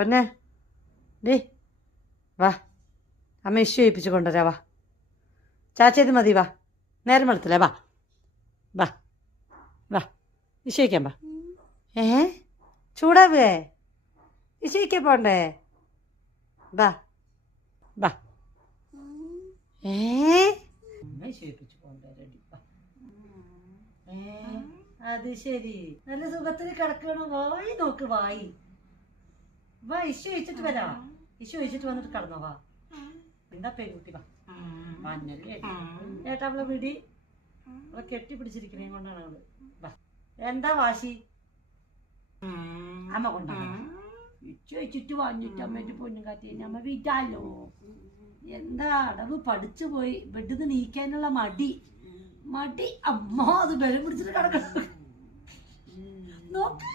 പൊന്നെ ഡേ വാ അമ്മ ഇഷ്യൂ ഏൽപ്പിച്ച് കൊണ്ടുവരാ വാ ചാച്ചേത് മതി വാ നേരം വെളുത്തില്ലേ വാ വാ വാ ഇഷ്യയ്ക്കാൻ വാ ചൂടാവേ ഇഷ്യയ്ക്കാൻ പോണ്ടേ വാ വാ ഇഷ്യയിപ്പിച്ച് കൊണ്ടുവരാ അത് ശരി നല്ല സുഖത്തിൽ കിടക്കണോ വായി നോക്ക് വായി വാ ഇഷ്യൂ വെച്ചിട്ട് വരാ ഇഷ്യൂ വെച്ചിട്ട് വന്നിട്ട് കിടന്നോ വാ എന്താ പെൺകുട്ടി വാ മഞ്ഞല്ലേ ഏട്ടാ അവളെ വിടി അവളെ കെട്ടിപ്പിടിച്ചിരിക്കണേ കൊണ്ടാണ് അവള് വാ എന്താ വാശി അമ്മ കൊണ്ടാണ് ഇച്ചു വെച്ചിട്ട് വാങ്ങിട്ട് അമ്മേന്റെ പൊന്നും കാത്തി അമ്മ വിറ്റാലോ എന്താ അടവ് പഠിച്ചു പോയി ബെഡിന്ന് നീക്കാനുള്ള മടി മടി അമ്മ അത് ബലം പിടിച്ചിട്ട് കിടക്കണം നോക്ക്